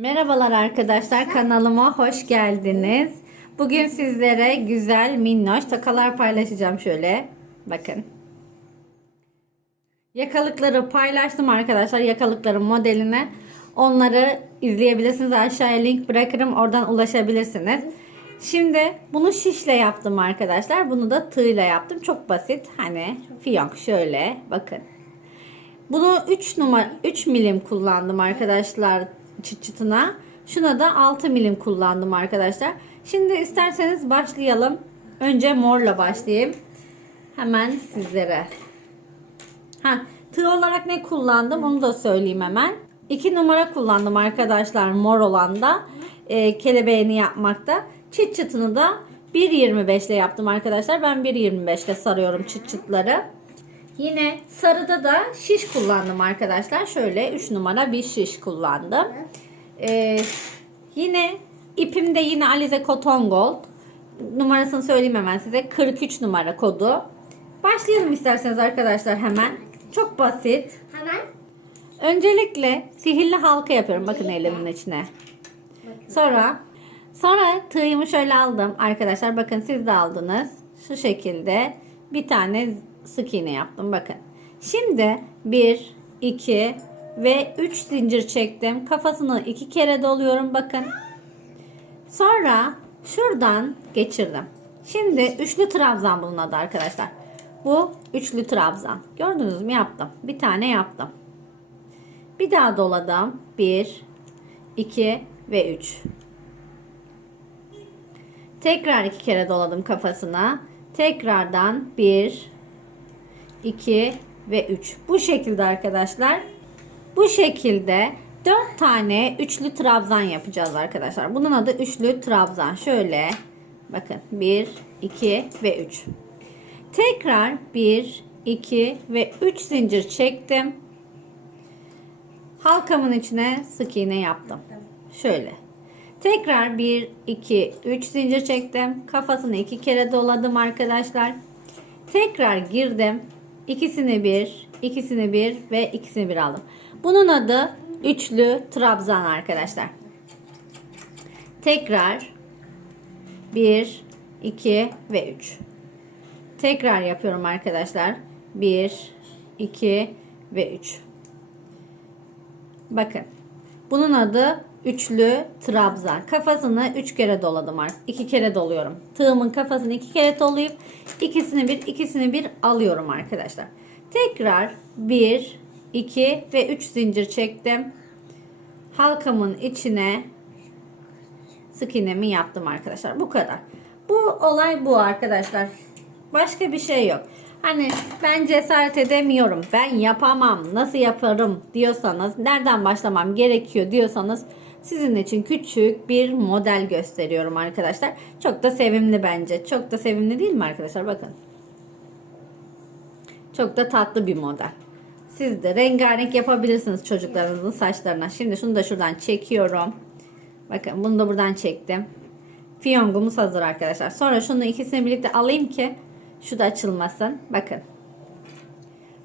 Merhabalar arkadaşlar kanalıma hoş geldiniz. Bugün sizlere güzel minnoş takalar paylaşacağım şöyle. Bakın. Yakalıkları paylaştım arkadaşlar. Yakalıkların modelini. Onları izleyebilirsiniz. Aşağıya link bırakırım. Oradan ulaşabilirsiniz. Şimdi bunu şişle yaptım arkadaşlar. Bunu da tığla yaptım. Çok basit. Hani fiyonk şöyle bakın. Bunu 3 numara 3 milim kullandım arkadaşlar çıt çıtına. Şuna da 6 milim kullandım arkadaşlar. Şimdi isterseniz başlayalım. Önce morla başlayayım. Hemen sizlere. Ha, tığ olarak ne kullandım onu da söyleyeyim hemen. 2 numara kullandım arkadaşlar mor olanda. E, kelebeğini yapmakta. Çıt çıtını da 1.25 ile yaptım arkadaşlar. Ben 1.25 ile sarıyorum çıt çıtları. Yine sarıda da şiş kullandım arkadaşlar. Şöyle 3 numara bir şiş kullandım. Ee, yine ipimde yine Alize Cotton Gold. Numarasını söyleyeyim hemen size. 43 numara kodu. Başlayalım isterseniz arkadaşlar hemen. Çok basit. Hemen Öncelikle sihirli halka yapıyorum. Bakın elimin içine. Sonra sonra tığımı şöyle aldım arkadaşlar. Bakın siz de aldınız. Şu şekilde bir tane sık iğne yaptım. Bakın. Şimdi 1, 2 ve 3 zincir çektim. Kafasını iki kere doluyorum. Bakın. Sonra şuradan geçirdim. Şimdi üçlü trabzan bunun adı arkadaşlar. Bu üçlü trabzan. Gördünüz mü yaptım. Bir tane yaptım. Bir daha doladım. 1, 2 ve 3. Tekrar iki kere doladım kafasına. Tekrardan 1, 2 ve 3. Bu şekilde arkadaşlar. Bu şekilde 4 tane üçlü trabzan yapacağız arkadaşlar. Bunun adı üçlü trabzan. Şöyle bakın 1, 2 ve 3. Tekrar 1, 2 ve 3 zincir çektim. Halkamın içine sık iğne yaptım. Şöyle. Tekrar 1, 2, 3 zincir çektim. Kafasını iki kere doladım arkadaşlar. Tekrar girdim. İkisini bir, ikisini bir ve ikisini bir aldım. Bunun adı üçlü trabzan arkadaşlar. Tekrar 1, 2 ve 3. Tekrar yapıyorum arkadaşlar. 1, 2 ve 3. Bakın. Bunun adı üçlü trabzan. Kafasını üç kere doladım artık. iki kere doluyorum. Tığımın kafasını iki kere dolayıp ikisini bir ikisini bir alıyorum arkadaşlar. Tekrar bir, iki ve üç zincir çektim. Halkamın içine sık iğnemi yaptım arkadaşlar. Bu kadar. Bu olay bu arkadaşlar. Başka bir şey yok. Hani ben cesaret edemiyorum, ben yapamam, nasıl yaparım diyorsanız, nereden başlamam gerekiyor diyorsanız sizin için küçük bir model gösteriyorum arkadaşlar. Çok da sevimli bence. Çok da sevimli değil mi arkadaşlar? Bakın. Çok da tatlı bir model. Siz de rengarenk yapabilirsiniz çocuklarınızın saçlarına. Şimdi şunu da şuradan çekiyorum. Bakın bunu da buradan çektim. Fiyongumuz hazır arkadaşlar. Sonra şunu ikisini birlikte alayım ki şu da açılmasın. Bakın.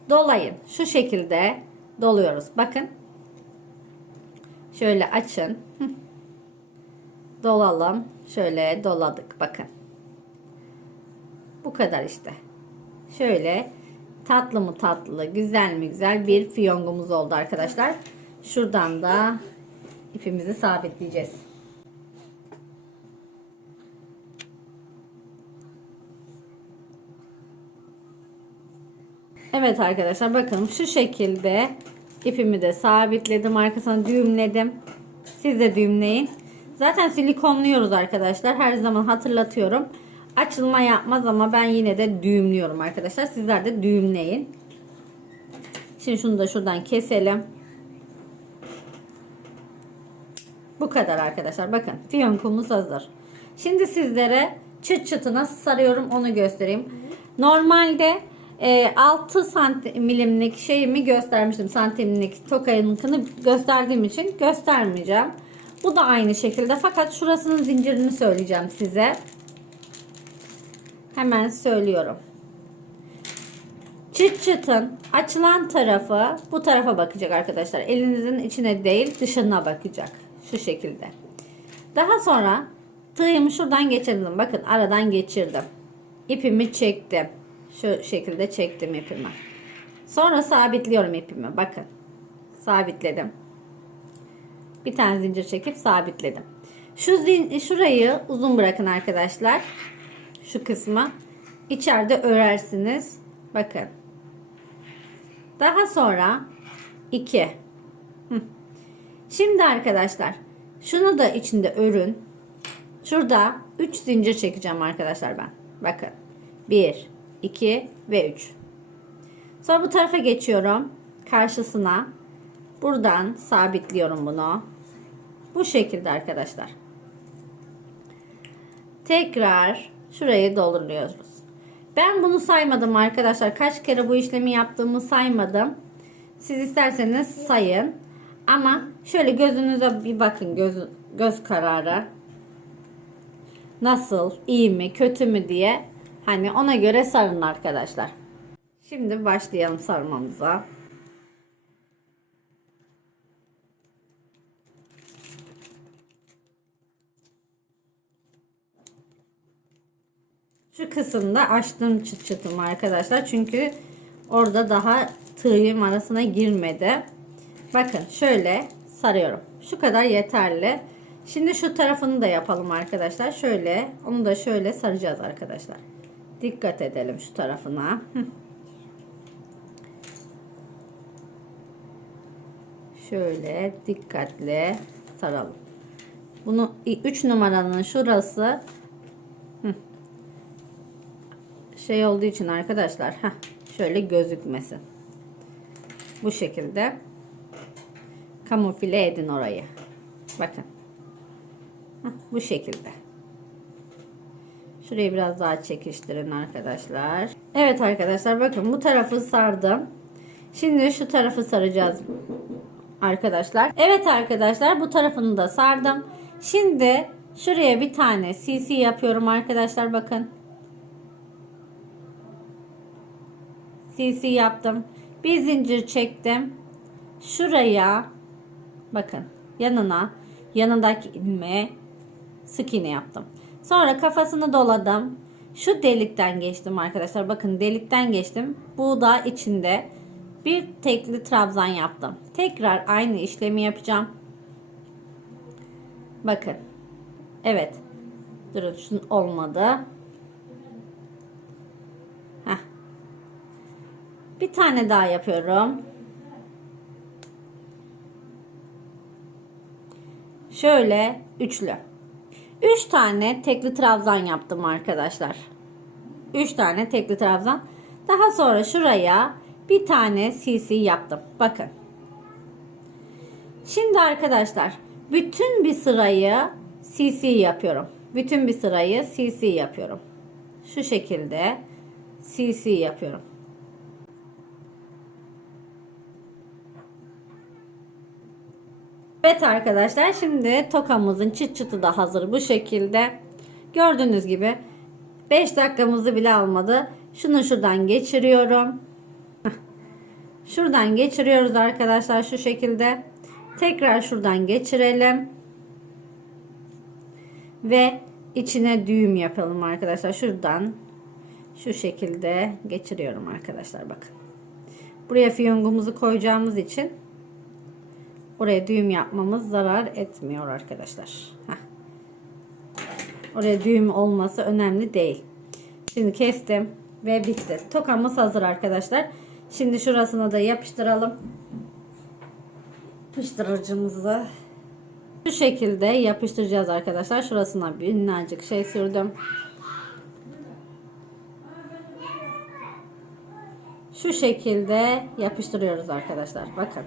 Dolayın. Şu şekilde doluyoruz. Bakın. Şöyle açın. Dolalım. Şöyle doladık. Bakın. Bu kadar işte. Şöyle tatlı mı tatlı, güzel mi güzel bir fiyongumuz oldu arkadaşlar. Şuradan da ipimizi sabitleyeceğiz. Evet arkadaşlar bakın şu şekilde ipimi de sabitledim. Arkasına düğümledim. Siz de düğümleyin. Zaten silikonluyoruz arkadaşlar. Her zaman hatırlatıyorum. Açılma yapmaz ama ben yine de düğümlüyorum arkadaşlar. Sizler de düğümleyin. Şimdi şunu da şuradan keselim. Bu kadar arkadaşlar. Bakın fiyonkumuz hazır. Şimdi sizlere çıt çıtı nasıl sarıyorum onu göstereyim. Normalde e, 6 santim milimlik şeyimi göstermiştim. Santimlik tokayınkını gösterdiğim için göstermeyeceğim. Bu da aynı şekilde. Fakat şurasının zincirini söyleyeceğim size. Hemen söylüyorum. Çıt çıtın açılan tarafı bu tarafa bakacak arkadaşlar. Elinizin içine değil dışına bakacak. Şu şekilde. Daha sonra tığımı şuradan geçirdim. Bakın aradan geçirdim. İpimi çektim. Şu şekilde çektim ipimi. Sonra sabitliyorum ipimi. Bakın. Sabitledim. Bir tane zincir çekip sabitledim. Şu zin- şurayı uzun bırakın arkadaşlar. Şu kısmı. İçeride örersiniz. Bakın. Daha sonra 2. Şimdi arkadaşlar şunu da içinde örün. Şurada 3 zincir çekeceğim arkadaşlar ben. Bakın. 1, 2 ve 3. Sonra bu tarafa geçiyorum. Karşısına. Buradan sabitliyorum bunu. Bu şekilde arkadaşlar. Tekrar şurayı dolduruyoruz. Ben bunu saymadım arkadaşlar. Kaç kere bu işlemi yaptığımı saymadım. Siz isterseniz sayın. Ama şöyle gözünüze bir bakın göz, göz kararı. Nasıl, iyi mi, kötü mü diye. Hani ona göre sarın arkadaşlar. Şimdi başlayalım sarmamıza. Şu kısımda açtım çıt çıtım arkadaşlar. Çünkü orada daha tığım arasına girmedi. Bakın şöyle sarıyorum. Şu kadar yeterli. Şimdi şu tarafını da yapalım arkadaşlar. Şöyle onu da şöyle saracağız arkadaşlar. Dikkat edelim şu tarafına. Şöyle dikkatli saralım. Bunu 3 numaranın şurası şey olduğu için arkadaşlar heh, şöyle gözükmesin. Bu şekilde kamufle edin orayı. Bakın. Heh, bu şekilde. Şurayı biraz daha çekiştirin arkadaşlar. Evet arkadaşlar bakın bu tarafı sardım. Şimdi şu tarafı saracağız arkadaşlar. Evet arkadaşlar bu tarafını da sardım. Şimdi şuraya bir tane CC yapıyorum arkadaşlar bakın. CC yaptım. Bir zincir çektim. Şuraya bakın yanına yanındaki ilmeğe sık iğne yaptım. Sonra kafasını doladım. Şu delikten geçtim arkadaşlar. Bakın delikten geçtim. Bu da içinde bir tekli trabzan yaptım. Tekrar aynı işlemi yapacağım. Bakın. Evet. Durun şun olmadı. Bir tane daha yapıyorum. Şöyle üçlü. Üç tane tekli trabzan yaptım arkadaşlar. Üç tane tekli trabzan. Daha sonra şuraya bir tane CC yaptım. Bakın. Şimdi arkadaşlar bütün bir sırayı CC yapıyorum. Bütün bir sırayı CC yapıyorum. Şu şekilde CC yapıyorum. Evet arkadaşlar şimdi tokamızın çıt çıtı da hazır bu şekilde. Gördüğünüz gibi 5 dakikamızı bile almadı. Şunu şuradan geçiriyorum. Şuradan geçiriyoruz arkadaşlar şu şekilde. Tekrar şuradan geçirelim. Ve içine düğüm yapalım arkadaşlar. Şuradan şu şekilde geçiriyorum arkadaşlar bakın. Buraya fiyongumuzu koyacağımız için oraya düğüm yapmamız zarar etmiyor arkadaşlar. Heh. Oraya düğüm olması önemli değil. Şimdi kestim ve bitti. Tokamız hazır arkadaşlar. Şimdi şurasına da yapıştıralım. Yapıştırıcımızı şu şekilde yapıştıracağız arkadaşlar. Şurasına bir minnacık şey sürdüm. Şu şekilde yapıştırıyoruz arkadaşlar. Bakın.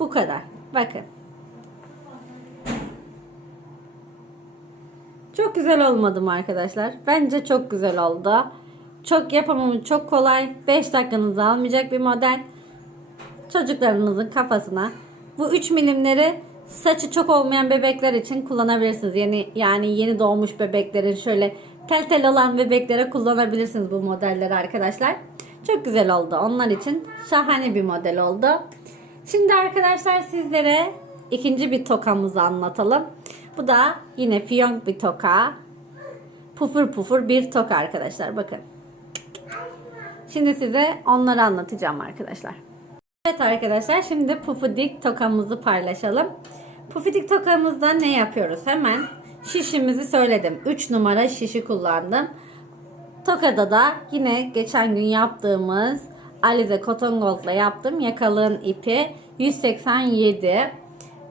Bu kadar. Bakın. Çok güzel olmadı mı arkadaşlar? Bence çok güzel oldu. Çok yapımı çok kolay. 5 dakikanızı almayacak bir model. Çocuklarınızın kafasına bu 3 milimleri saçı çok olmayan bebekler için kullanabilirsiniz. Yeni yani yeni doğmuş bebeklerin şöyle tel tel olan bebeklere kullanabilirsiniz bu modelleri arkadaşlar. Çok güzel oldu. Onlar için şahane bir model oldu. Şimdi arkadaşlar sizlere ikinci bir tokamızı anlatalım. Bu da yine fiyonk bir toka. Pufur pufur bir toka arkadaşlar bakın. Şimdi size onları anlatacağım arkadaşlar. Evet arkadaşlar şimdi pufidik tokamızı paylaşalım. Pufidik tokamızda ne yapıyoruz? Hemen şişimizi söyledim. 3 numara şişi kullandım. Tokada da yine geçen gün yaptığımız Alize Cotton Gold'la yaptım. Yakalığın ipi 187.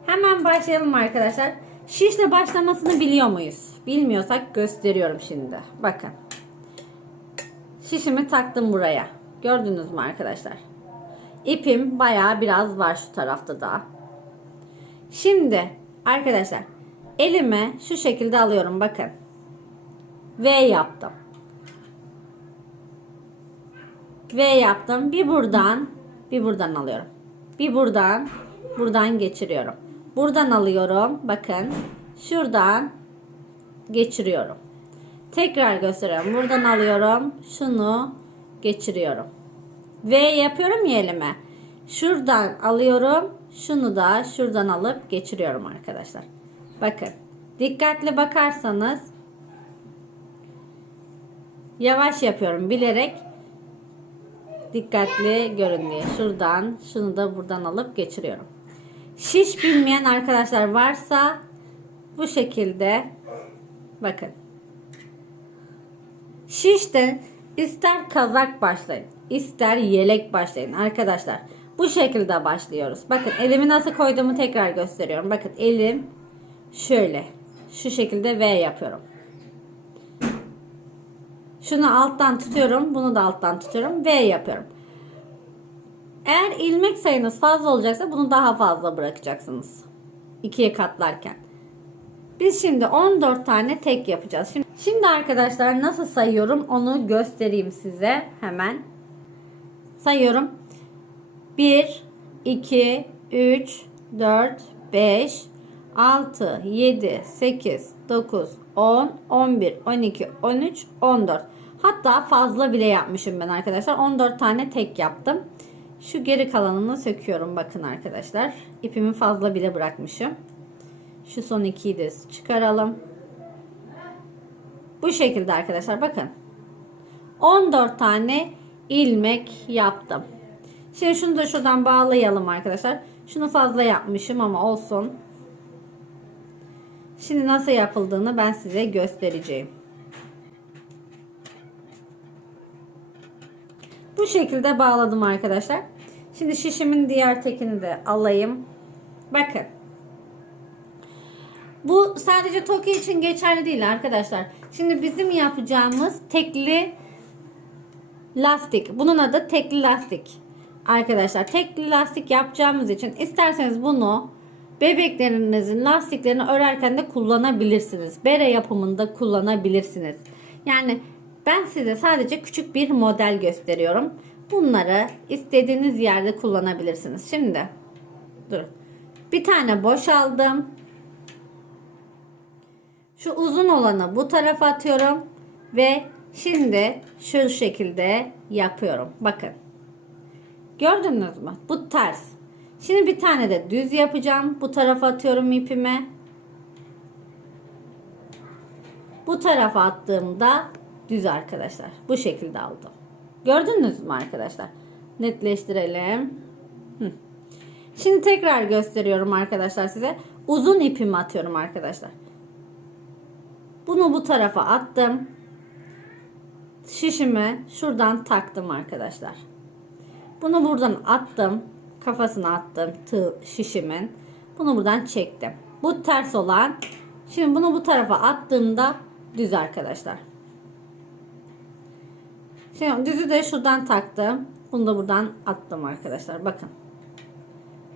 Hemen başlayalım arkadaşlar. Şişle başlamasını biliyor muyuz? Bilmiyorsak gösteriyorum şimdi. Bakın. Şişimi taktım buraya. Gördünüz mü arkadaşlar? İpim bayağı biraz var şu tarafta da. Şimdi arkadaşlar elime şu şekilde alıyorum bakın. V yaptım. V yaptım. Bir buradan bir buradan alıyorum. Bir buradan buradan geçiriyorum. Buradan alıyorum. Bakın. Şuradan geçiriyorum. Tekrar gösteriyorum. Buradan alıyorum. Şunu geçiriyorum. V yapıyorum ya elime. Şuradan alıyorum. Şunu da şuradan alıp geçiriyorum arkadaşlar. Bakın. Dikkatli bakarsanız yavaş yapıyorum bilerek dikkatli görün diye. Şuradan şunu da buradan alıp geçiriyorum. Şiş bilmeyen arkadaşlar varsa bu şekilde bakın. Şişte ister kazak başlayın, ister yelek başlayın arkadaşlar. Bu şekilde başlıyoruz. Bakın elimi nasıl koyduğumu tekrar gösteriyorum. Bakın elim şöyle. Şu şekilde V yapıyorum. Şunu alttan tutuyorum. Bunu da alttan tutuyorum. V yapıyorum. Eğer ilmek sayınız fazla olacaksa bunu daha fazla bırakacaksınız. İkiye katlarken. Biz şimdi 14 tane tek yapacağız. Şimdi, şimdi arkadaşlar nasıl sayıyorum onu göstereyim size hemen. Sayıyorum. 1, 2, 3, 4, 5, 6, 7, 8, 9, 10, 11, 12, 13, 14. Hatta fazla bile yapmışım ben arkadaşlar. 14 tane tek yaptım. Şu geri kalanını söküyorum bakın arkadaşlar. İpimi fazla bile bırakmışım. Şu son ikiyi de çıkaralım. Bu şekilde arkadaşlar bakın. 14 tane ilmek yaptım. Şimdi şunu da şuradan bağlayalım arkadaşlar. Şunu fazla yapmışım ama olsun. Şimdi nasıl yapıldığını ben size göstereceğim. Bu şekilde bağladım arkadaşlar. Şimdi şişimin diğer tekini de alayım. Bakın. Bu sadece Toki için geçerli değil arkadaşlar. Şimdi bizim yapacağımız tekli lastik. Bunun adı tekli lastik. Arkadaşlar tekli lastik yapacağımız için isterseniz bunu bebeklerinizin lastiklerini örerken de kullanabilirsiniz. Bere yapımında kullanabilirsiniz. Yani ben size sadece küçük bir model gösteriyorum. Bunları istediğiniz yerde kullanabilirsiniz. Şimdi dur. Bir tane boş aldım. Şu uzun olanı bu tarafa atıyorum ve şimdi şu şekilde yapıyorum. Bakın. Gördünüz mü? Bu ters. Şimdi bir tane de düz yapacağım. Bu tarafa atıyorum ipimi. Bu tarafa attığımda düz arkadaşlar. Bu şekilde aldım. Gördünüz mü arkadaşlar? Netleştirelim. Şimdi tekrar gösteriyorum arkadaşlar size. Uzun ipimi atıyorum arkadaşlar. Bunu bu tarafa attım. Şişimi şuradan taktım arkadaşlar. Bunu buradan attım. Kafasına attım tığ şişimin. Bunu buradan çektim. Bu ters olan. Şimdi bunu bu tarafa attığımda düz arkadaşlar. Şimdi düzü de şuradan taktım. Bunu da buradan attım arkadaşlar. Bakın.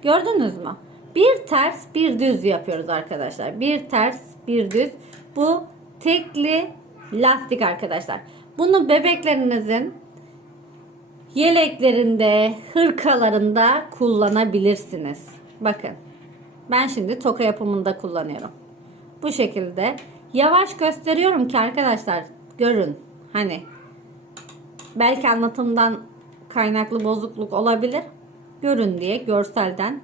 Gördünüz mü? Bir ters bir düz yapıyoruz arkadaşlar. Bir ters bir düz. Bu tekli lastik arkadaşlar. Bunu bebeklerinizin yeleklerinde, hırkalarında kullanabilirsiniz. Bakın. Ben şimdi toka yapımında kullanıyorum. Bu şekilde yavaş gösteriyorum ki arkadaşlar görün. Hani belki anlatımdan kaynaklı bozukluk olabilir. Görün diye görselden.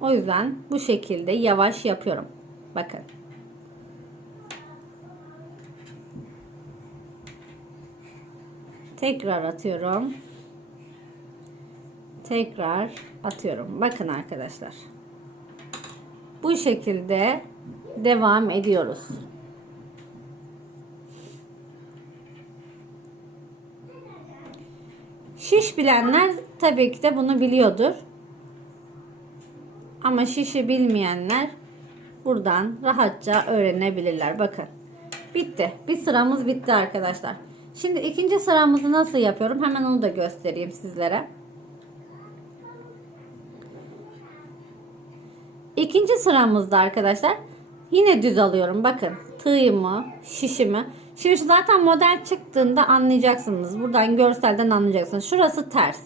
O yüzden bu şekilde yavaş yapıyorum. Bakın. Tekrar atıyorum. Tekrar atıyorum. Bakın arkadaşlar. Bu şekilde devam ediyoruz. Şiş bilenler tabii ki de bunu biliyordur. Ama şişi bilmeyenler buradan rahatça öğrenebilirler. Bakın. Bitti. Bir sıramız bitti arkadaşlar. Şimdi ikinci sıramızı nasıl yapıyorum? Hemen onu da göstereyim sizlere. İkinci sıramızda arkadaşlar yine düz alıyorum. Bakın tığımı, şişimi. Şimdi şu zaten model çıktığında anlayacaksınız. Buradan görselden anlayacaksınız. Şurası ters.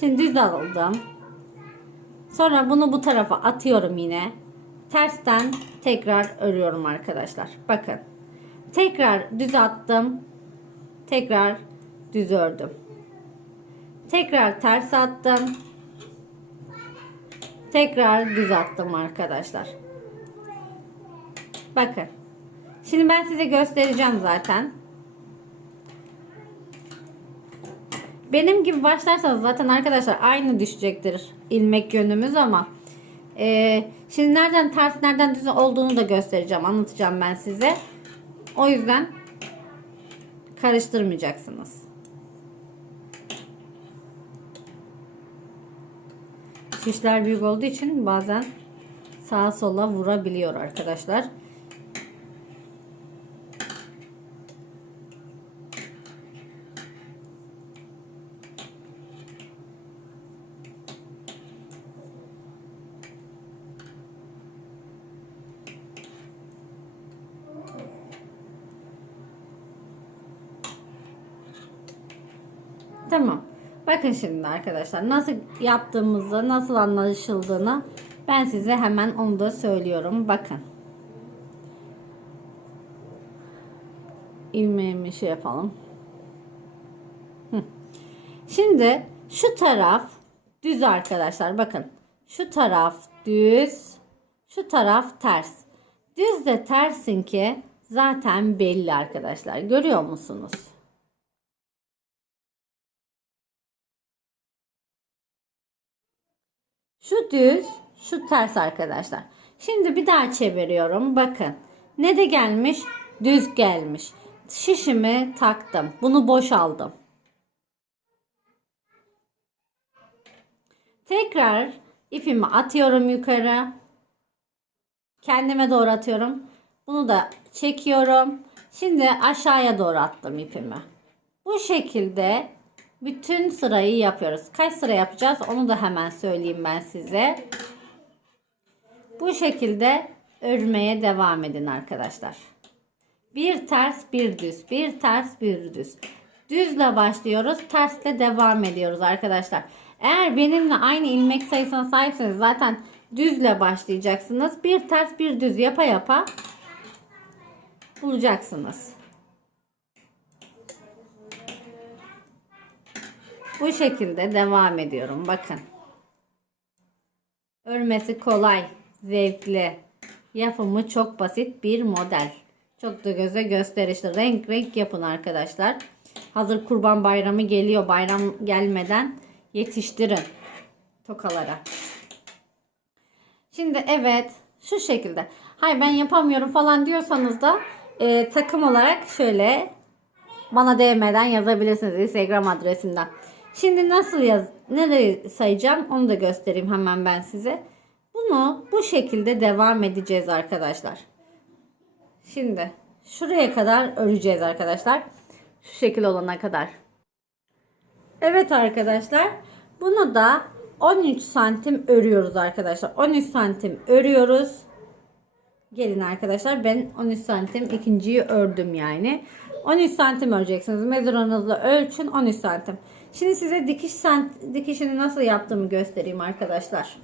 Şimdi düz aldım. Sonra bunu bu tarafa atıyorum yine. Tersten tekrar örüyorum arkadaşlar. Bakın. Tekrar düz attım. Tekrar düz ördüm. Tekrar ters attım. Tekrar düz attım arkadaşlar. Bakın. Şimdi ben size göstereceğim zaten. Benim gibi başlarsanız zaten arkadaşlar aynı düşecektir ilmek yönümüz ama e, şimdi nereden ters nereden düz olduğunu da göstereceğim anlatacağım ben size. O yüzden karıştırmayacaksınız. Şişler büyük olduğu için bazen sağa sola vurabiliyor arkadaşlar. Tamam. Bakın şimdi arkadaşlar nasıl yaptığımızı, nasıl anlaşıldığını ben size hemen onu da söylüyorum. Bakın. İlmeğimi şey yapalım. Şimdi şu taraf düz arkadaşlar. Bakın. Şu taraf düz. Şu taraf ters. Düz de tersin ki zaten belli arkadaşlar. Görüyor musunuz? Düz, şu ters arkadaşlar. Şimdi bir daha çeviriyorum. Bakın. Ne de gelmiş? Düz gelmiş. Şişimi taktım. Bunu boşaldım. Tekrar ipimi atıyorum yukarı. Kendime doğru atıyorum. Bunu da çekiyorum. Şimdi aşağıya doğru attım ipimi. Bu şekilde bütün sırayı yapıyoruz. Kaç sıra yapacağız onu da hemen söyleyeyim ben size. Bu şekilde örmeye devam edin arkadaşlar. Bir ters bir düz. Bir ters bir düz. Düzle başlıyoruz. Tersle devam ediyoruz arkadaşlar. Eğer benimle aynı ilmek sayısına sahipseniz zaten düzle başlayacaksınız. Bir ters bir düz yapa yapa bulacaksınız. Bu şekilde devam ediyorum. Bakın. Örmesi kolay, zevkli. Yapımı çok basit bir model. Çok da göze gösterişli. Renk renk yapın arkadaşlar. Hazır kurban bayramı geliyor. Bayram gelmeden yetiştirin tokalara. Şimdi evet şu şekilde. Hayır ben yapamıyorum falan diyorsanız da e, takım olarak şöyle bana DM'den yazabilirsiniz Instagram adresinden. Şimdi nasıl yaz, nereye sayacağım onu da göstereyim hemen ben size. Bunu bu şekilde devam edeceğiz arkadaşlar. Şimdi şuraya kadar öreceğiz arkadaşlar. Şu şekil olana kadar. Evet arkadaşlar. Bunu da 13 santim örüyoruz arkadaşlar. 13 santim örüyoruz. Gelin arkadaşlar ben 13 santim ikinciyi ördüm yani. 13 santim öreceksiniz. Mezuranızla ölçün 13 santim. Şimdi size dikiş sant dikişini nasıl yaptığımı göstereyim arkadaşlar.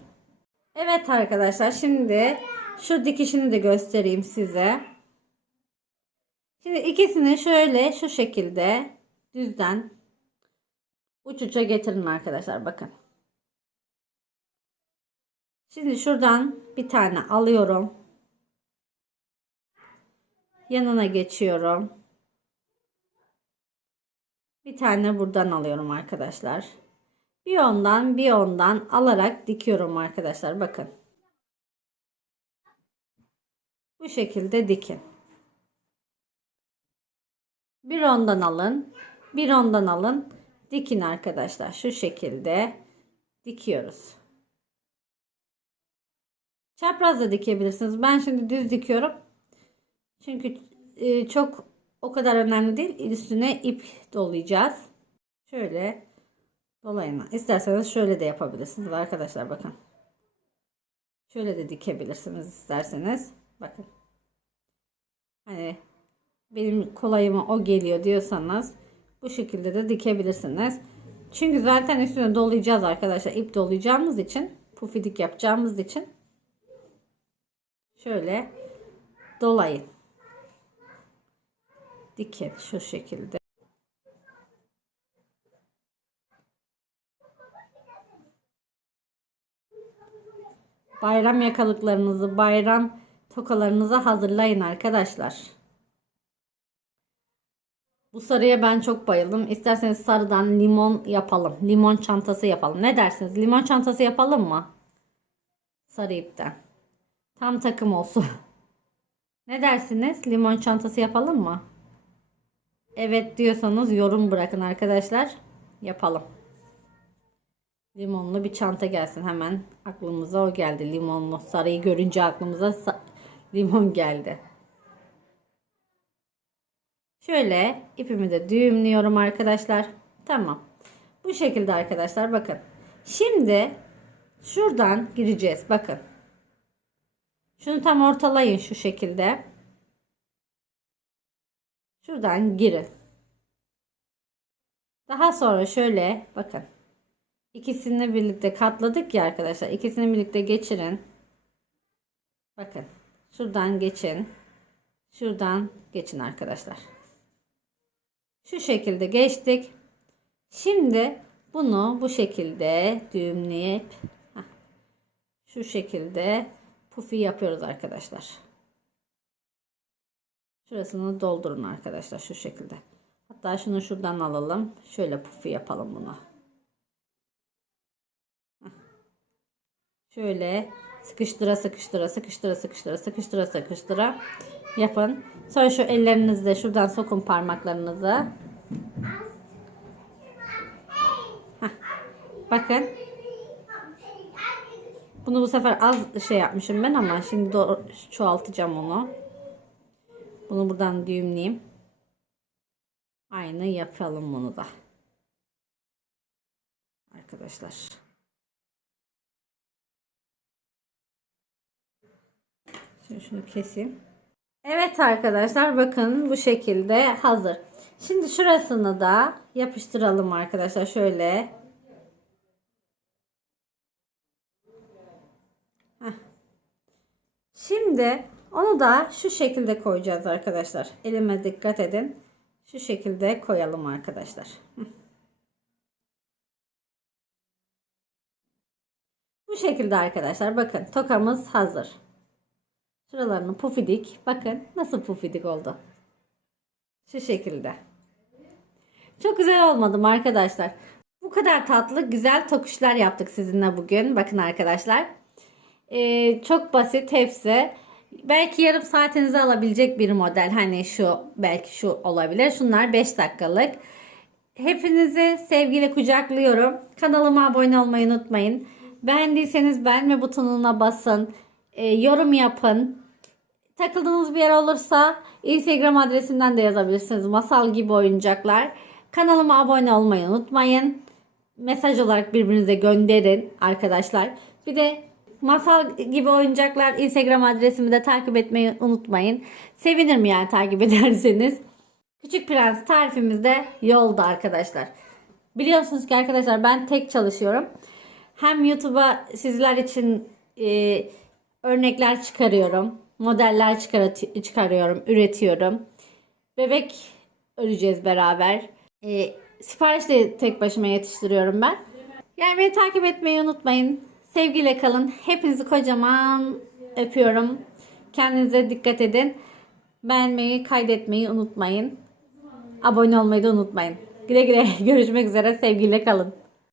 Evet arkadaşlar şimdi şu dikişini de göstereyim size. Şimdi ikisini şöyle şu şekilde düzden uç uça getirin arkadaşlar bakın. Şimdi şuradan bir tane alıyorum. Yanına geçiyorum. Bir tane buradan alıyorum arkadaşlar. Bir ondan bir ondan alarak dikiyorum arkadaşlar. Bakın. Bu şekilde dikin. Bir ondan alın. Bir ondan alın. Dikin arkadaşlar. Şu şekilde dikiyoruz. Çapraz da dikebilirsiniz. Ben şimdi düz dikiyorum. Çünkü e, çok o kadar önemli değil. Üstüne ip dolayacağız. Şöyle dolayın. İsterseniz şöyle de yapabilirsiniz arkadaşlar bakın. Şöyle de dikebilirsiniz isterseniz. Bakın. Hani benim kolayıma o geliyor diyorsanız bu şekilde de dikebilirsiniz. Çünkü zaten üstüne dolayacağız arkadaşlar. İp dolayacağımız için pufidik yapacağımız için şöyle dolayın. Dikin şu şekilde. Bayram yakalıklarınızı, bayram tokalarınızı hazırlayın arkadaşlar. Bu sarıya ben çok bayıldım. İsterseniz sarıdan limon yapalım. Limon çantası yapalım. Ne dersiniz? Limon çantası yapalım mı? Sarı ipten. Tam takım olsun. ne dersiniz? Limon çantası yapalım mı? Evet diyorsanız yorum bırakın arkadaşlar. Yapalım. Limonlu bir çanta gelsin hemen. Aklımıza o geldi. Limonlu sarıyı görünce aklımıza limon geldi. Şöyle ipimi de düğümlüyorum arkadaşlar. Tamam. Bu şekilde arkadaşlar bakın. Şimdi şuradan gireceğiz. Bakın. Şunu tam ortalayın şu şekilde. Şuradan girin. Daha sonra şöyle bakın. İkisini birlikte katladık ya arkadaşlar. İkisini birlikte geçirin. Bakın. Şuradan geçin. Şuradan geçin arkadaşlar. Şu şekilde geçtik. Şimdi bunu bu şekilde düğümleyip heh, şu şekilde pufi yapıyoruz arkadaşlar. Şurasını doldurun arkadaşlar şu şekilde. Hatta şunu şuradan alalım. Şöyle pufi yapalım bunu. Şöyle sıkıştıra sıkıştıra sıkıştıra sıkıştıra sıkıştıra sıkıştıra yapın. Sonra şu ellerinizle şuradan sokun parmaklarınızı. Heh. Bakın. Bunu bu sefer az şey yapmışım ben ama şimdi çoğaltacağım onu. Bunu buradan düğümleyeyim. Aynı yapalım bunu da. Arkadaşlar. Şimdi şunu keseyim. Evet arkadaşlar bakın bu şekilde hazır. Şimdi şurasını da yapıştıralım arkadaşlar şöyle. Şimdi onu da şu şekilde koyacağız arkadaşlar. Elime dikkat edin. Şu şekilde koyalım arkadaşlar. Bu şekilde arkadaşlar bakın tokamız hazır. Şuralarını pufidik. Bakın nasıl pufidik oldu. Şu şekilde. Çok güzel olmadı mı arkadaşlar? Bu kadar tatlı güzel tokuşlar yaptık sizinle bugün. Bakın arkadaşlar. Ee, çok basit hepsi. Belki yarım saatinizi alabilecek bir model. Hani şu belki şu olabilir. Şunlar 5 dakikalık. Hepinizi sevgiyle kucaklıyorum. Kanalıma abone olmayı unutmayın. Beğendiyseniz beğenme butonuna basın. E, yorum yapın. Takıldığınız bir yer olursa Instagram adresimden de yazabilirsiniz. Masal gibi oyuncaklar. Kanalıma abone olmayı unutmayın. Mesaj olarak birbirinize gönderin arkadaşlar. Bir de Masal gibi oyuncaklar Instagram adresimi de takip etmeyi unutmayın. Sevinirim yani takip ederseniz. Küçük Prens tarifimiz de yolda arkadaşlar. Biliyorsunuz ki arkadaşlar ben tek çalışıyorum. Hem YouTube'a sizler için e, örnekler çıkarıyorum. Modeller çıkar- çıkarıyorum, üretiyorum. Bebek öreceğiz beraber. E, sipariş de tek başıma yetiştiriyorum ben. Yani beni takip etmeyi unutmayın. Sevgiyle kalın. Hepinizi kocaman öpüyorum. Kendinize dikkat edin. Beğenmeyi, kaydetmeyi unutmayın. Abone olmayı da unutmayın. Güle güle görüşmek üzere. Sevgiyle kalın.